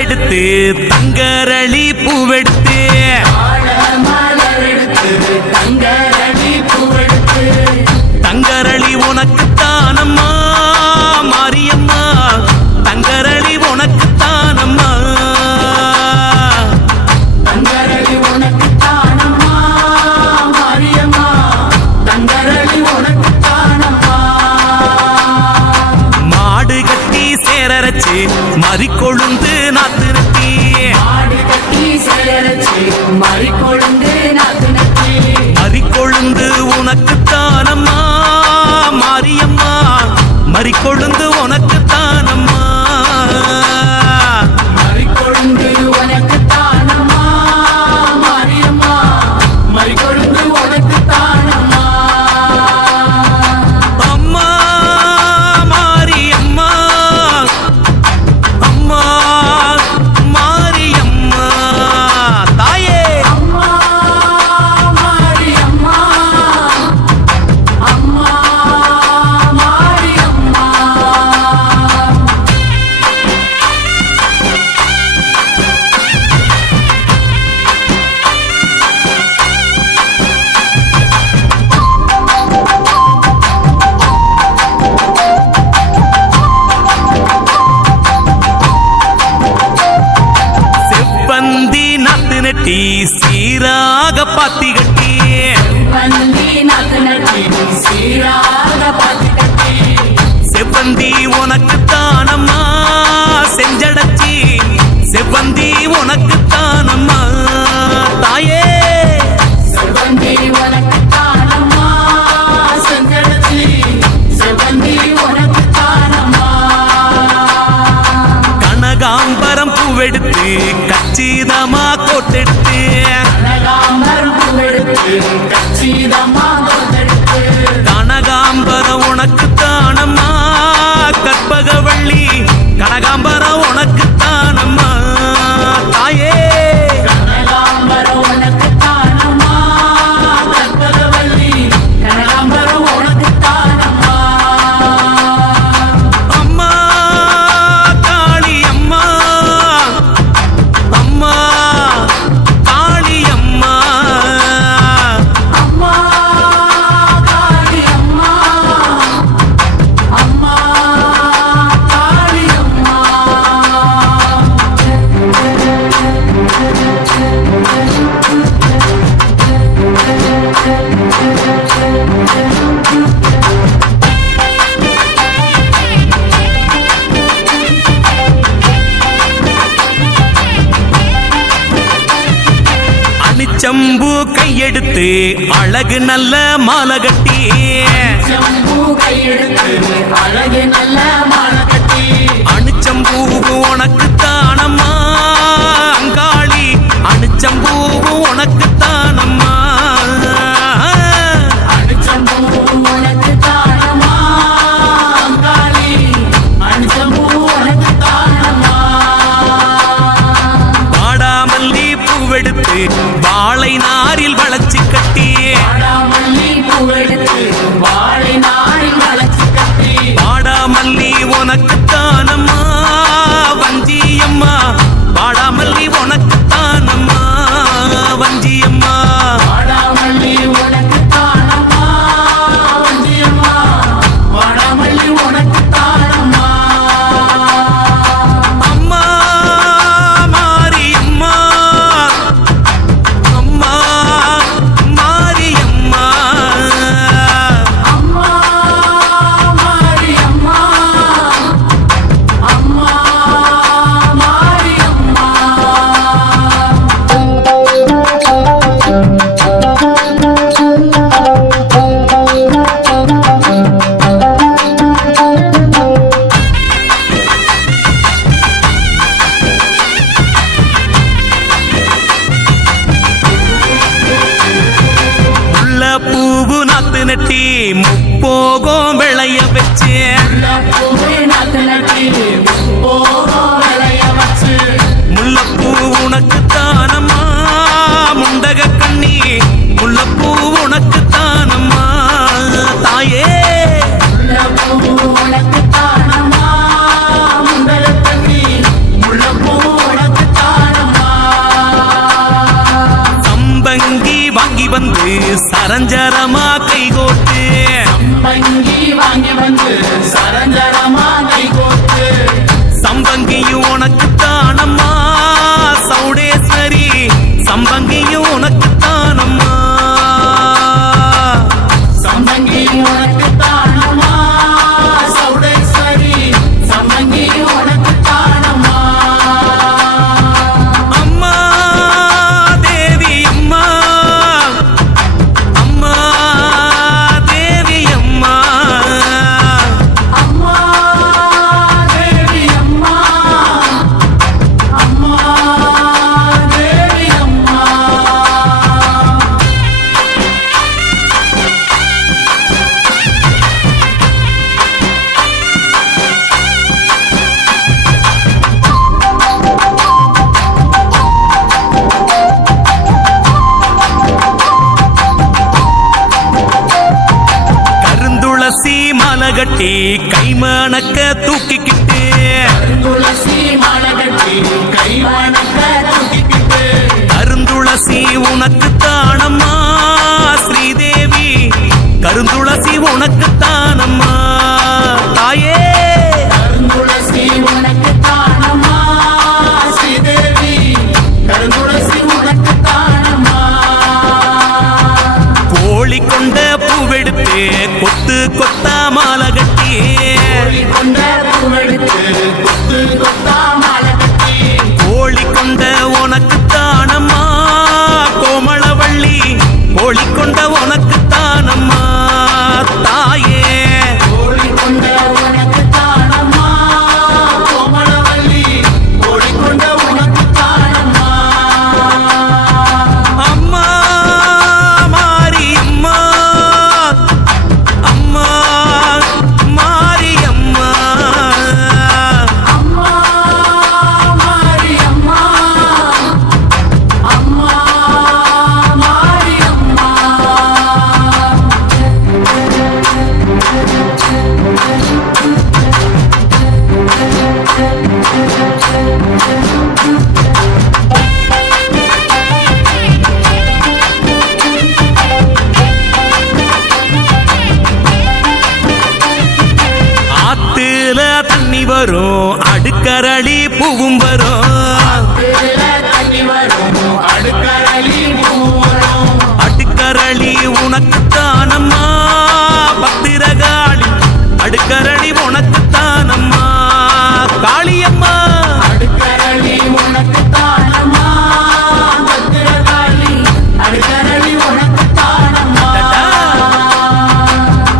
எடுத்து தங்கரளி பூவெடுத்து தங்கரளி உனக்கு தானம்மா மாரியம்மா தங்கரளி உனக்கு தானம்மா தங்கரளி உனக்கு தானம்மா மாரியம்மா தங்கரளி உனக்கு தானம்மா மாடு கட்டி சேரரச்சு மறிக்கொழுந்து நாத்து நட்டி மாடு கட்டி சேரரச்சு மறிக்கொழுந்து நாத்து நட்டி மறிக்கொழுந்து உனக்கு தானம்மா மாரியம்மா மறிக்கொழுந்து உனக்கு தானம்மா மறிக்கொழுந்து உனக்கு தானம்மா மாரியம்மா மறிக்கொழுந்து உனக்கு தானம்மா அம்மா மாரியம்மா அம்மா மாரியம்மா தாயே அம்மா மாரியம்மா அம்மா மாரியம்மா செவ்வந்தி நாத்து நட்டி சீராக பாத்தி கட்டி வந்தி நாத்து நட்டி சீராக பாத்தி கட்டி செவ்வந்தி உனக்கு தானம்மா செஞ்சடச்சி செவ்வந்தி உனக்கு தானம்மா தாயே செவ்வந்தி உனக்கு தானம்மா செஞ்சடச்சி செவ்வந்தி உனக்கு தானம்மா கனகாம்பரம் பூவெடுத்து கச்சிதமா கோட்டெடுத்து கனகாம்பரம் பூவெடுத்து கச்சிதமா கோட்டெடுத்து கனகாம்பரம் உனக்கு தானம்மா கற்பகவள்ளி கனகாம்பரம் உனக்கு தானம்மா தாயே கனகாம்பரம் உனக்கு தானம்மா கற்பகவள்ளி கனகாம்பரம் உனக்கு தானம்மா அம்மா காளி அம்மா அம்மா காளி அம்மா அம்மா காளி அம்மா அம்மா காளி அம்மா அணிச்சம்பூ கையெடுத்து அழகு நல்ல மாலை கட்டி செம்பூ கையெடுத்து அழகு நல்ல மாலை கட்டி அணிச்சம்பூ உனக்கு தானம்மா அங்காளி அணிச்சம்பூ உனக்கு தானம்மா அணிச்சம்பூ உனக்கு தானம்மா அங்காளி அணிச்சம்பூ உனக்கு தானம்மா வாடாமல்லி பூவெடுத்து வாழை நாரில் வளைச்சு கட்டி வாடாமல்லி பூவெடுத்து வாழை நாரில் வளைச்சு கட்டி வாடாமல்லி உனக்கு தானம்மா வஞ்சியம்மா முப்போகம் விளைய வச்சேன் முல்லைப்பூவே நாத்து நட்டி போகும் விளைய வச்சு முல்லைப்பூ உனக்கு தானம்மா முண்டக கண்ணி முல்லைப்பூ உனக்கு தானம்மா தாயே முல்லைப்பூ உனக்கு தானம்மா முண்டக கண்ணி முல்லைப்பூ உனக்கு தானம்மா சம்பங்கி வாங்கி வந்து சரஞ்சரமா கைகோட்டு சம்பங்கி வாங்கி வந்து சரஞ்சரமா கைகோத்து சம்பங்கியும் உனக்கு தானம்மா சௌடேஸ்வரி சம்பங்கியும் உனக்கு தானம்மா சம்பங்கி உனக்கு தானம்மா சௌடேஸ்வரி சம்பங்கி உனக்கு தானம்மா அம்மா தேவி அம்மா அம்மா தேவி அம்மா அம்மா தேவி அம்மா அம்மா தேவி அம்மா கருந்துளசி மாலை கட்டி கைமணக்க தூக்கிக்கிட்டு துளசி மாலை கட்டி கைவணக்க தூக்கிக்கிட்டு கருந்துளசி உனக்கு தானம்மா ஸ்ரீதேவி கருந்துளசி உனக்கு தானம்மா தாயே கருந்துளசி உனக்கு தானம்மா ஸ்ரீதேவி கருந்துளசி உனக்கு தானம்மா கோழி கொண்ட பூவெடுத்து கொத்து கொத்தா மாலை கட்டி கோழி கொண்ட பூவெடுத்து கொத்து கொத்தா மாலை கட்டி கோழி கொண்ட உனக்கு தானம்மா கோமளவள்ளி கோழி கொண்ட உனக்கு தானம்மா தாயே கோழி கொண்ட உனக்கு தானம்மா கோமளவள்ளி கோழி கொண்ட உனக்கு தானம்மா அம்மா மாரியம்மா அம்மா மாரியம்மா அம்மா மாரியம்மா அம்மா மாரியம்மா ஆத்துல தண்ணி வரும் அடுக்கரளி பூவும் வரும் கீழ தண்ணி வரும் அடுக்கரளி பூ வரும் அடுக்கரளி உனக்கு தானம்மா பத்திரகாளி அடுக்கரளி உனக்கு தானம்மா காளியம்மா அடுக்கரளி உனக்கு தானம்மா பத்திரகாளி அடுக்கரளி உனக்கு தானம்மா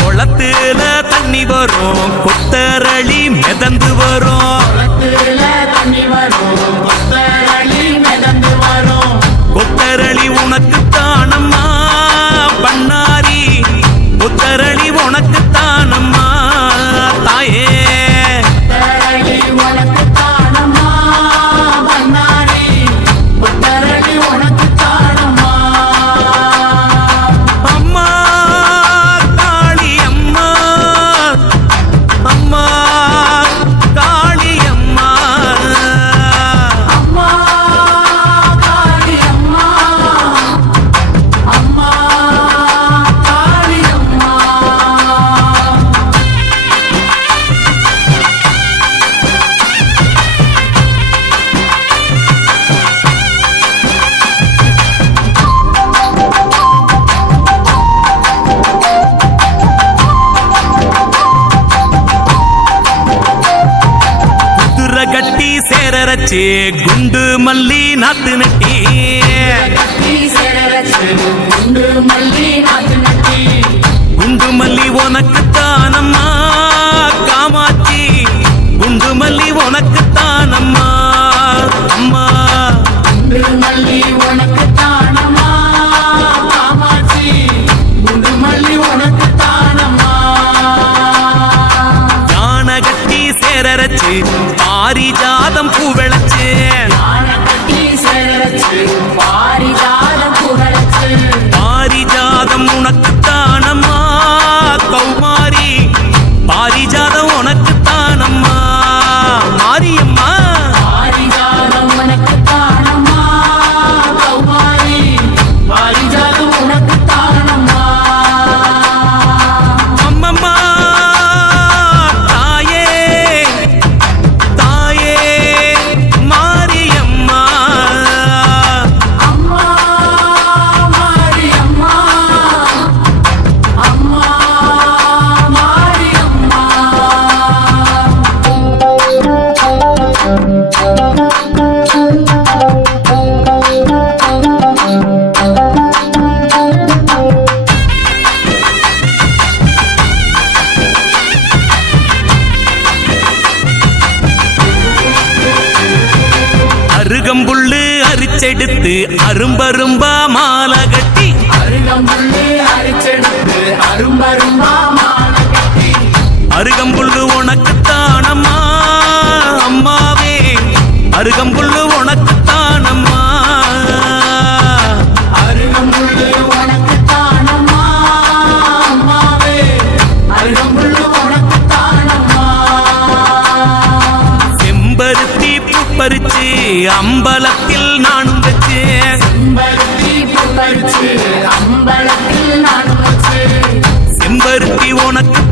குளத்துல தண்ணி வரும் கொத்தரளி மிதந்து வரும் குளத்துல தண்ணி வரும் கொத்தரளி மிதந்து வரும் கொத்தரளி உனக்கு தானம்மா பண்ணாரி கொத்தரளி உனக்கு தானம்மா தாயே கொத்தரளி உனக்கு தானம்மா பண்ணாரி கொத்தரளி உனக்கு தானம்மா அம்மா காளி அம்மா அம்மா காளி அம்மா அம்மா காளி அம்மா அம்மா காளி அம்மா குதிரை கட்டி சேரரச்சு குண்டு மல்லி நாத்து நட்டி கட்டி சேரச்சு குண்டு மல்லி நாத்து நட்டி குண்டு மல்லி உனக்கு தானம்மா காமாட்சி குண்டு மல்லி உனக்கு தானம்மா அம்மா குண்டு மல்லி உனக்கு தானம்மா காமாட்சி குண்டு மல்லி உனக்கு தானம்மா பாரிஜாதம் பூ விளைச்சு யானை கட்டி சேரச்சு பாரிஜாதம் புகழச்சு பாரிஜாதம் உனக்குத்தானம்மா கௌமாரி பாரிஜாதம் உனக்குத்தானம்மா மாரியம்மா பாரிஜாதம் உனக்கு தானம்மா கௌமாரி பாரிஜாதம் உனக்கு தானம்மா அம்மம்மா தாயே தாயே மாரியம்மா அம்மா மாரியம்மா அம்மா மாரியம்மா அருகம்புல்லு அரிச்செடுத்து அரும்பரும்பா மாலை கட்டி அருகம்புல்லு அரிச்செடுத்து அரும்பரும்பா மாலை கட்டி அருகம்புல்லு உனக்குத்தானம்மா அம்மாவே அருகம்புல்லு உனக்குத்தானம்மா அருகம்புல்லு உனக்கு தானம்மா அம்மாவே அருகம்புல்லு உனக்கு தானம்மா செம்பருத்தி பூ பறிச்சு அம்பலத்தில் நான் வச்சேன் செம்பருத்தி பூ பறிச்சு அம்பலத்தில் நான் வச்சு செம்பருத்தி உனக்கு